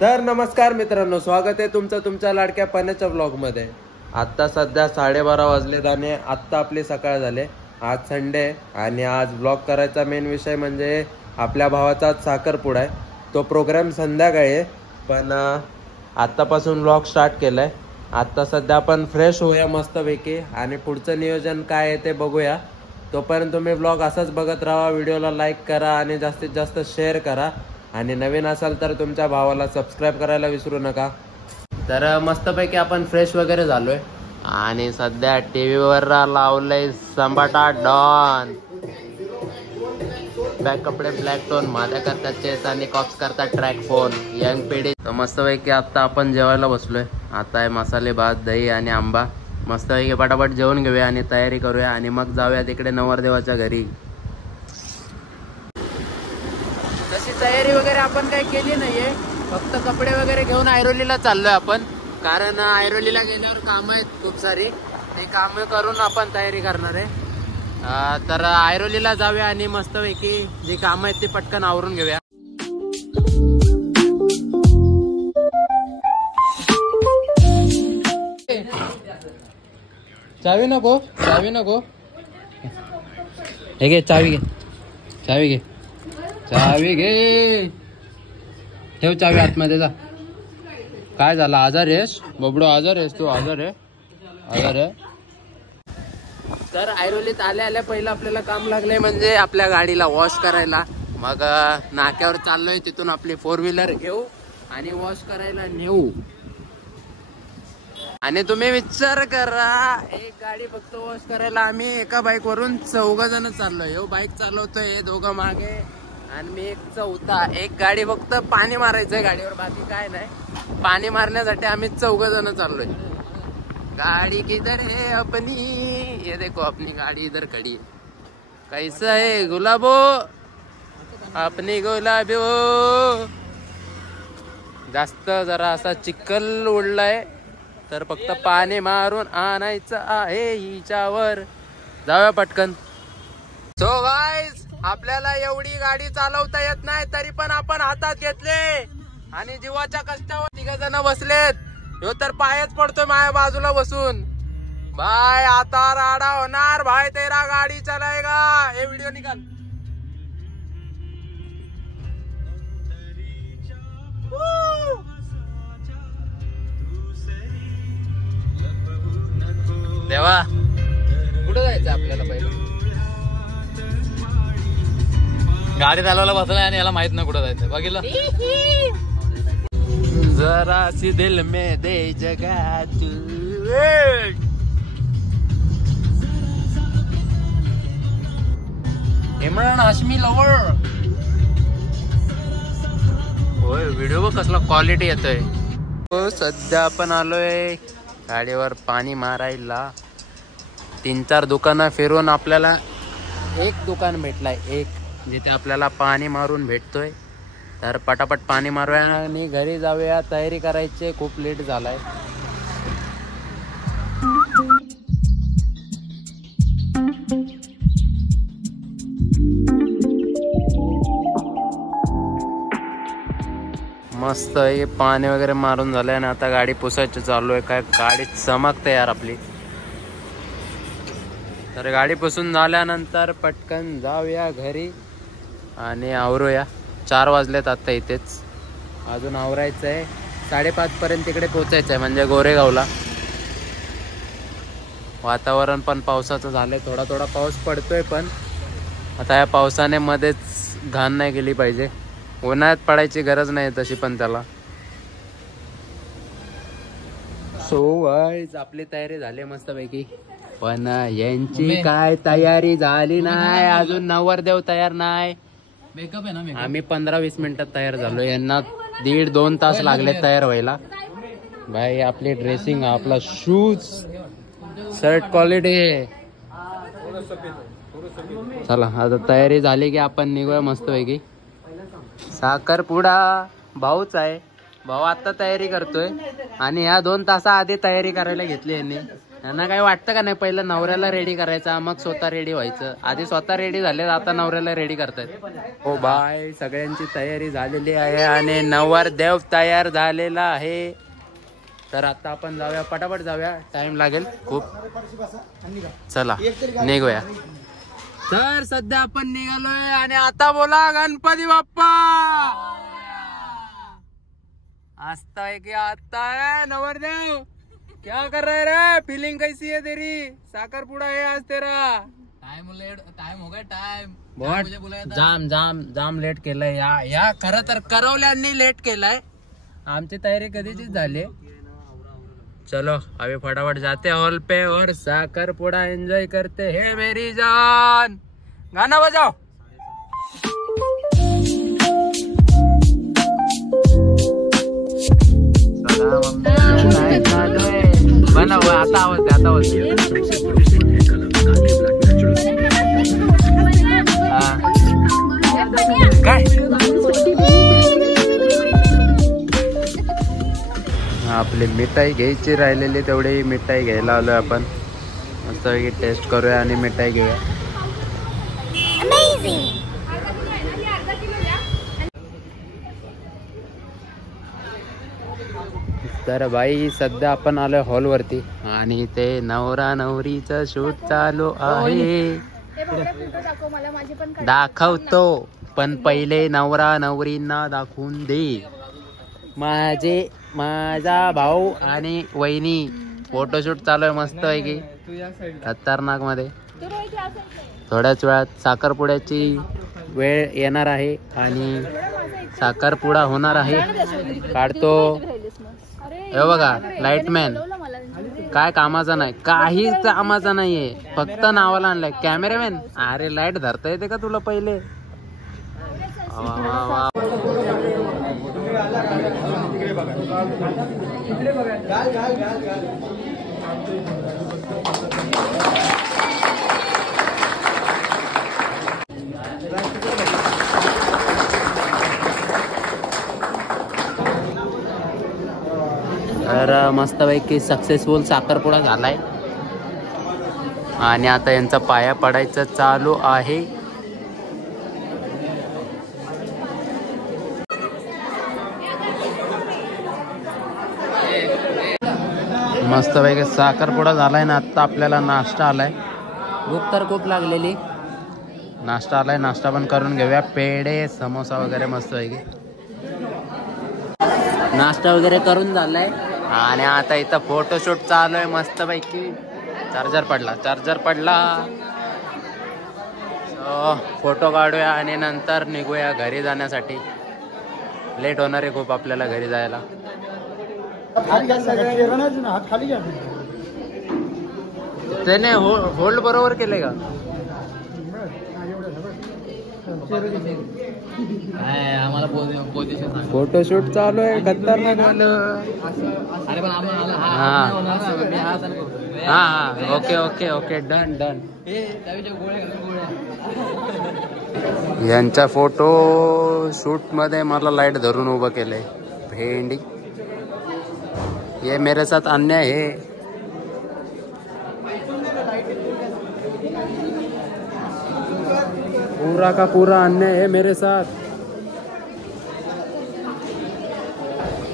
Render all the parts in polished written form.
तर नमस्कार मित्रांनो, स्वागत आहे तुमचं तुमच्या लाडक्या पाण्याच्या ब्लॉग मध्ये। आता सध्या 12:30 वाजलेत आणि आत्ता आपली सकाळ झाले। आज संडे आणि आज ब्लॉग करायचा मेन विषय म्हणजे आपल्या भावाचा साखरपुडा आहे। तो प्रोग्राम संध्याकाळी आहे, पण आत्तापासून ब्लॉग स्टार्ट केलाय। आता सध्या आपण फ्रेश होऊया मस्तपैकी आणि पुढचं नियोजन काय आहे ते बघूया। तोपर्यंत तुम्ही ब्लॉग असाच बघत राहा, व्हिडिओला लाईक करा आणि जास्तीत जास्त शेअर करा आणि नवीन असाल तर तुमच्या भावाला सबस्क्राइब करायला विसरू नका। तर मस्तपैकी आपण फ्रेश वगैरे झालोय आणि सध्या टीव्हीवर लावलंय संबाटा डॉन। बॅक कपडे ब्लॅक टोन, माझ्या करतात चेस आणि कॉक्स करतात ट्रॅक फोन यंग पिढी। तर मस्तपैकी आता आपण जेवायला बसलोय। आता आहे मसाले भात, दही आणि आंबा। मस्तपैकी पटापट जेवून घेऊया आणि तयारी करूया आणि मग जाऊया तिकडे नवरदेवाच्या घरी। तशी तयारी वगैरे आपण काही केली नाहीये, फक्त कपडे वगैरे घेऊन ऐरोलीला चाललोय आपण, कारण ऐरोलीला गेल्यावर काम आहेत खूप सारी, ते काम करून आपण तयारी करणार आहे। तर ऐरोलीला जाऊया आणि मस्तपैकी जी काम आहेत ती पटकन आवरून घेऊया। चावी नको, चावी नको, हे घे चावी, घे चावी, घे चावी, घे ठेव चावी आतमध्ये जा। काय झालं, आजार आहेस बबडो? आजार आहेस तू? आजार आहे, आजार आहे। तर ऐरोलीत आल्या आल्या पहिलं आपल्याला काम लागलंय म्हणजे आपल्या गाडीला वॉश करायला। मग नाक्यावर चाललोय, तिथून आपली 4 व्हीलर घेऊ आणि वॉश करायला नेऊ। आणि तुम्ही विचार करा, एक गाडी फक्त वॉश करायला आम्ही एका बाईक वरून 4 जण चाललोय। यो बाईक चालवतोय, हे 2 मागे आणि मी एक चौथा। एक गाडी फक्त पाणी मारायचंय गाडीवर, बाकी काय नाही। पाणी मारण्यासाठी आम्ही 4 जण चाललोय। गाड़ी किधर है अपनी, ये देखो अपनी गाड़ी इधर खड़ी है। कैसा है गुलाबो अपनी गुलाबो? जास्त जरा असा चिखल उडलाय, तर फक्त पाणी मारून आणायचं आहे हिच्यावर। जाऊया पटकन। सो गाइस, आपल्याला एवढी गाडी चालवता येत नाही, तरी पण आपण हातात घेतले आणि जीवाच्या कष्टावर 3 जण बसलेत। ह्यो तर पायच पडतोय माझ्या बाजूला बसून। भाई आता राडा होणार भाई, तेरा गाडी चलाएगा। हे व्हिडिओ निकाल। देवा, कुठं जायचं आपल्याला? पहिलं गाडी चालवायला बसलाय आणि याला माहित नाही कुठं जायचं, बघितलं? जरा सी दिल में दे जगह तू। इमरान हाशमी लवर। होय, व्हिडिओ बघ कसला क्वालिटी येतोय। हो, सध्या आपण आलोय गाडीवर पाणी मारायला। 3-4 दुकानं फिरून आपल्याला एक दुकान भेटलाय, एक जिथे आपल्याला पाणी मारून भेटतोय। तर पटापट पाणी मारूया आणि घरी जाऊया, तयारी करायची, खूप लेट झालाय। मस्त हे पाणी वगैरे मारून झालंय आणि आता गाडी पुसायची चालू आहे। काय गाडी चमकते यार आपली। तर गाडी पुसून झाल्यानंतर पटकन जाऊया घरी आणि आवरूया। 4 वाजलेत आता, इथेच अजून आवरायचं आहे। 5:30 पर्यंत तिकडे पोचायचं आहे, म्हणजे गोरेगावला। वातावरण पण पावसाचं झालंय, थोडा थोडा पाऊस पडतोय, पण आता या पावसाने मध्येच घाण नाही गेली पाहिजे। उन्हाळ्यात पडायची गरज नाही तशी पण त्याला। सो गाइस, आपली तयारी झाली मस्तपैकी, पण यांची काय तयारी झाली नाही अजून। नवरदेव तयार नाही। मेकअप आहे ना? आम्ही 15-20 मिनिटात तयार झालो, यांना 1.5-2 तास लागले तयार व्हायला। भाई आपली ड्रेसिंग, आपला शूज, शर्ट क्वालिटी आहे। चला आता तयारी झाली की आपण निघूया मस्तपैकी। साखरपुडा भाऊच आहे, भाऊ आता तयारी करतोय आणि ह्या 2 तासा आधी तयारी करायला घेतली यांनी। यांना काही वाटतं का नाही, पहिलं नवऱ्याला रेडी करायचा मग स्वतः रेडी व्हायचं. आधी स्वतः रेडी झाले, आता नवऱ्याला रेडी करतायत. हो बाय, सगळ्यांची तयारी झालेली आहे आणि नवरदेव तयार झालेला आहे. तर आता आपण जाऊया, पटापट जाऊया, टाइम लागेल खूप. चला निघूया. तर सध्या आपण निघालोय आणि आता बोला गणपती बाप्पा. आता है कि आता है नवरदेव, क्या कर रहे रे? फीलिंग कैसी है तेरी? साखरपुड़ा है आज तेरा. टाइम हो गया टाइम. बहुत जाम जाम जाम लेट केलंय या खरं तर करवल्यांनी लेट केलाय. आमची तयारी कधीचीच झाली. चलो अभी फटाफट जाते हॉल पे और साखरपुड़ा एंजॉय करते हैं मेरी जान. गाना बजाओ. बनव आता आवाज दे, आता आवाज दे. काय आपली मिठाई घ्यायची राहिलेली, तेवढी मिठाई घ्यायला आलोय आपण. मस्त टेस्ट करूया आणि मिठाई घेऊया. तर बाई सध्या आपण आलोय हॉल वरती आणि ते नवरा नवरीचं शूट चालू आहे. दाखवतो पण पहिले नवरा नवरींना दाखवून दे. माझा भाऊ आणि वहिनी फोटोशूट चालू आहे मस्त आहे की खतरनाक मध्ये. थोड्याच वेळात साखरपुड्याची वेळ येणार आहे आणि साखरपुडा होणार आहे. काढतो हे बघा लाईटमॅन, काय कामाचा नाही, काहीच कामाचा नाहीये, फक्त नावाला आणलाय. कॅमेरामॅन अरे लाईट धरता येते का तुला पहिले? तर मस्तपैकी सक्सेसफुल साखरपुडा झालाय आणि आता यांचा पाया पडायचं चालू आहे. मस्तपैकी साखरपुडा झालाय ना. आता आपल्याला नाश्ता आलाय. भूक तर खूप लागलेली. नाश्ता आलाय, नाश्ता पण करून घेऊया. पेढे समोसा वगैरे मस्तपैकी नाश्ता वगैरे करून झालाय आणि आता इथं फोटोशूट चालू आहे मस्तपैकी. चार्जर पडला. फोटो काढूया आणि नंतर निघूया घरी जाण्यासाठी. लेट होणार आहे खूप आपल्याला घरी जायला. त्याने होल्ड बरोबर केले का? आम्हाला फोटोशूट चालू आहे खतरनाक झालं. अरे पण हा ओके डन. यांच्या फोटो शूट मध्ये मला लाईट धरून उभं केलंय. भेंडी ये मेरे साथ अन्याय है. पूरा का पूरा अन्याय है मेरे साथ.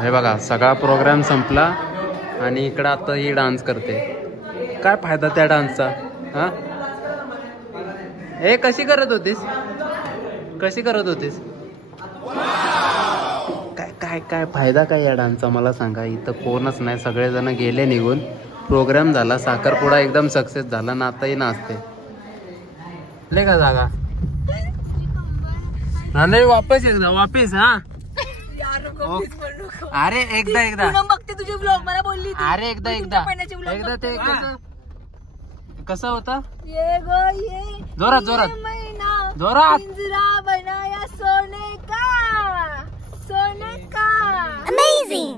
हे बघा सगळा प्रोग्राम संपला आणि इकडं आता ही डान्स करते. काय फायदा त्या डान्सचा? हा हे कशी करत होतीस? काय फायदा काय या डान्सचा मला सांगा. इथं कोणच नाही, सगळेजण गेले निघून. प्रोग्राम झाला, साखरपुडा एकदम सक्सेस झाला ना. आताही नाचते. ले का जागा नाही वापस हा. अरे एकदा बघते तुझे ब्लॉग, मला बोलली अरे एकदा ते कसं होतं? जोरात पिंजरा बनाया सोने का अमेझिंग.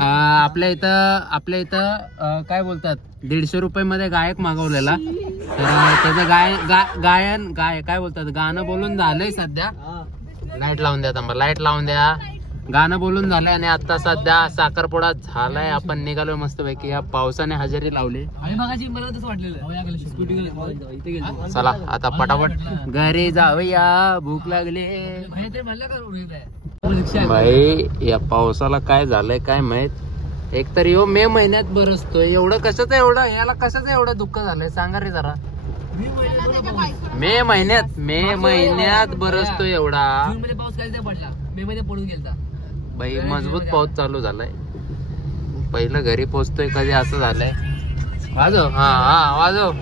आपल्या इथं काय बोलतात 150 रुपये मध्ये गायक मागवलेला. तर त्याचं गाय काय बोलतात गाणं बोलून झालंय सध्या. लाईट लावून द्या. गाणं बोलून झालंय आणि आता सध्या साखरपुडा झालाय. आपण निघालो मस्त पैकी. या पावसाने हजेरी लावली. मला तसं वाटलेलं. चला आता पटापट घरी जाऊया, भूक लागली. भाई या पावसाला काय झालंय काय माहित. एक तर यो मे महिन्यात बरसतोय. एवढं कशाचं एवढं याला कशाचं एवढं दुःख झालंय सांगा रे जरा. मे महिन्यात बरसतोय एवढा. पाऊस काय पडला, मे मध्ये पडून गेलता. बाई मजबूत पाऊस चालू झालाय. पहिलं घरी पोहोचतोय कधी असं झालंय. वाजव हा वाजव.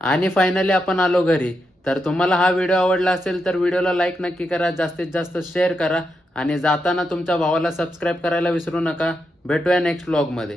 आणि फायनली आपण आलो घरी. तर तुम्हाला हा व्हिडिओ आवडला असेल तर व्हिडिओला लाईक नक्की करा, जास्तीत जास्त शेअर करा आणि जाताना तुमच्या भावाला सबस्क्राईब करायला विसरू नका. भेटूया नेक्स्ट व्लॉग मध्ये.